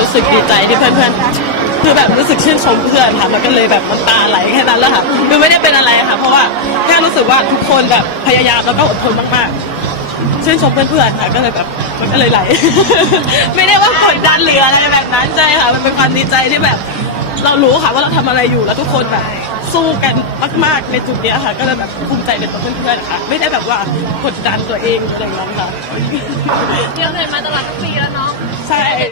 รู้สึกดีใจที่เพื่อนๆคือแบบรู้สึกชื่นชมเพื่อนค่ะมันก็เลยแบบน้ำตาไหลแค่นั้นแหละค่ะคือไม่ได้เป็นอะไรค่ะ เพราะว่าแค่รู้สึกว่าทุกคนแบบพยายามแล้วก็อดทนมากๆชื่นชมเพื่อนๆค่ะก็เลยแบบมันก็เลยไหล ไม่ได้ว่ากดดันหรืออะไรแบบนั้นใช่ค่ะมันเป็นความดีใจที่แบบ เรารู้ค่ะว่าเราทำอะไรอยู่แล้วทุกคนแบบสู้กันมาก ๆ ในจุดเนี้ยค่ะ ก็เลยแบบภูมิใจในตัวเพื่อนๆนะคะไม่ได้แบบว่ากดดันตัวเองหรืออะไรอย่างเงี้ยค่ะเที่ยวเดินมาตลอดทั้งปีแล้วเนาะใช่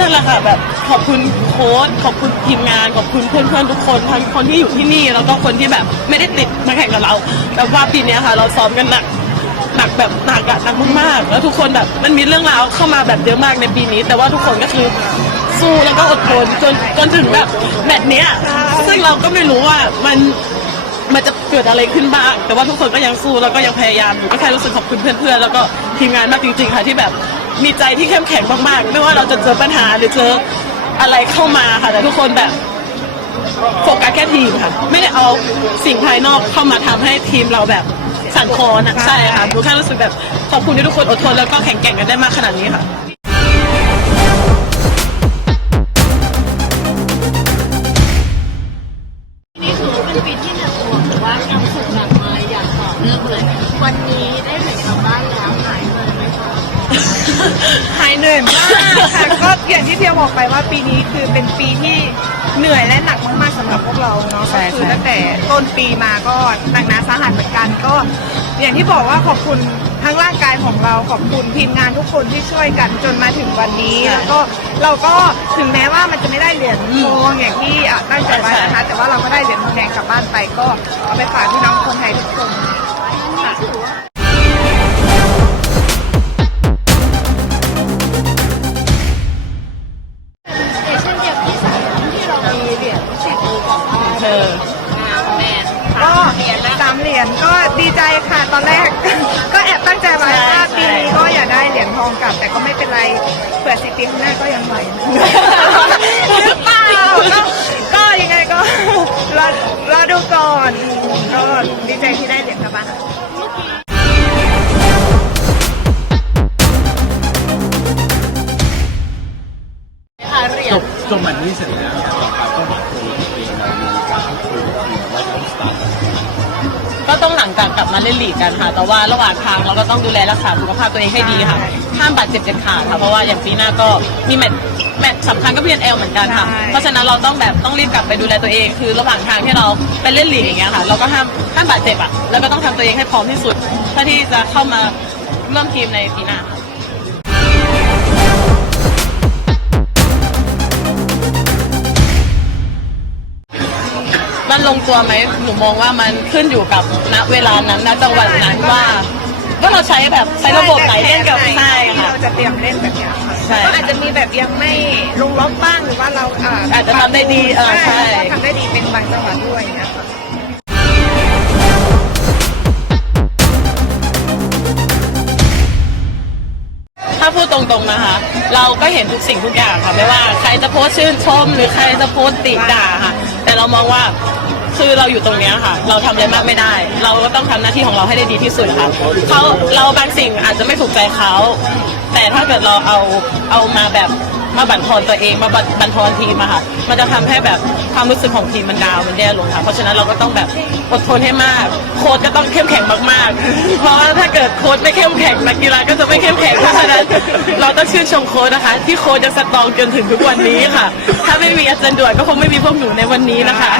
นั่นแหละค่ะแบบขอบคุณโค้ชขอบคุณทีมงานขอบคุณเพื่อนๆทุกคนทั้งคนที่อยู่ที่นี่แล้วก็คนที่แบบไม่ได้ติดมาแข่งกับเราแบบว่าปีเนี้ยค่ะ เราซ้อมกันหนักหนักแบบหนักอะหนักมากๆแล้วทุกคนแบบมันมีเรื่องราวเข้ามาแบบเยอะมากในปีนี้ แต่ว่าทุกคนก็คือสู้แล้วก็อดทนจนจนถึงแบบแมตช์เนี้ยซึ่งเราก็ไม่รู้ว่ามันมันจะเกิดอะไรขึ้นบ้าง แต่ว่าทุกคนก็ยังสู้แล้วก็ยังพยายามอยู่ก็แค่รู้สึกขอบคุณเพื่อนๆแล้วก็ทีมงานมากจริง ๆ ค่ะที่แบบ มีใจที่เข้มแข็งมากๆ ไม่ว่าเราจะเจอปัญหาหรือเจออะไรเข้ามาค่ะ แต่ทุกคนแบบโฟกัสแค่ทีมค่ะ ไม่ได้เอาสิ่งภายนอกเข้ามาทำให้ทีมเราแบบสั่นคลอนอะใช่ค่ะดูแค่รู้สึกแบบขอบคุณที่ทุกคนอดทนแล้วก็แข็งแกร่งกันได้มากขนาดนี้ค่ะ หายเหนื่อยมากค่ะก็อย่างที่เทียวบอกไปว่าปีนี้คือเป็นปีที่เหนื่อยและหนักมากๆสำหรับพวกเราเนาะใช่ก็คือใช่ตั้งแต่ต้นปีมาก็หนักหนาสาหัสเหมือนกันก็ อย่างที่บอกว่าขอบคุณทั้งร่างกายของเราขอบคุณทีมงานทุกคนที่ช่วยกันจนมาถึงวันนี้แล้วก็เราก็ถึงแม้ว่ามันจะไม่ได้เหรียญทองอย่างที่อะตั้งใจไว้นะคะแต่ว่าเราก็ได้เหรียญทองแดงกลับบ้านไปก็เอาไปฝากพี่น้องคนไทยทุกคน เอองานแมนก็สามเหรียญก็ดีใจค่ะตอนแรก ก็แอบตั้งใจไว้ว่าปีนี้ก็อยากได้เหรียญทองกลับ แต่ก็ไม่เป็นไรเผื่อสิปีข้างหน้าก็ยังไหวหรือเปล่าก็ก็ยังไงก็รอรอดูก่อนก็ดีใจที่ได้เหรียญกลับบ้านค่ะเหรียจญบจบแบบนี้เสร็จแล้ว ว่าจะต้องสตาร์ทก็ต้องหลังจากกลับมาเล่นลีกกันค่ะ แต่ว่าระหว่างทางเราก็ต้องดูแลรักษาสุขภาพตัวเองให้ดีค่ะ ห้ามบาดเจ็บเด็ดขาดค่ะ เพราะว่าอย่างปีหน้าก็มีแมตช์แมตช์สำคัญก็เพียนเอลเหมือนกันค่ะเพราะฉะนั้นเราต้องแบบต้องรีบกลับไปดูแลตัวเอง คือระหว่างทางที่เราไปเล่นลีกอย่างเงี้ยค่ะ เราก็ห้ามห้ามบาดเจ็บอะ แล้วก็ต้องทำตัวเองให้พร้อมที่สุดเพื่อที่จะเข้ามาร่วมทีมในปีหน้าค่ะ ลงตัวไหมหนูมองว่ามันขึ้นอยู่กับณเวลานั้นณจังหวะนั้นว่าว่าเราใช้แบบใช้ระบบไหนเล่นกับใช่ที่ค่ะ เราจะเตรียมเล่นแบบเนี้ยค่ะใช่ ก็อาจจะมีแบบยังไม่ลงล็อกบ้างหรือว่าเราอ่าอาจจะทำได้ดีเออใช่ ทำได้ดีเป็นบางจังหวะด้วยนะคะถ้าพูดตรงๆนะคะ เราก็เห็นทุกสิ่งทุกอย่างค่ะไม่ว่าใครจะโพสต์ชื่นชม หรือใครจะโพสต์ติด่าค่ะ แต่เรามองว่า คือเราอยู่ตรงเนี้ยค่ะ เราทำอะไรมากไม่ได้ เราก็ต้องทำหน้าที่ของเราให้ได้ดีที่สุดค่ะเขาเราบางสิ่งอาจจะไม่ถูกใจเขา แต่ถ้าเกิดเราเอาเอามาแบบมาบั่นทอนตัวเองมาบั่นบั่นทอนทีมอะค่ะ มันจะทำให้แบบความรู้สึกของทีมมันดาวน์มันแย่ลงค่ะ เพราะฉะนั้นเราก็ต้องแบบอดทนให้มาก โค้ชก็ต้องเข้มแข็งมากๆ เพราะว่าถ้าเกิดโค้ชไม่เข้มแข็งนักกีฬาก็จะไม่เข้มแข็งเพราะฉะนั้น เราต้องชื่นชมโค้ชนะคะ ที่โค้ชยังสตรองจนถึงทุกวันนี้ค่ะ ถ้าไม่มีอาจารย์ด่วนก็คงไม่มีพวกหนูในวันนี้นะคะ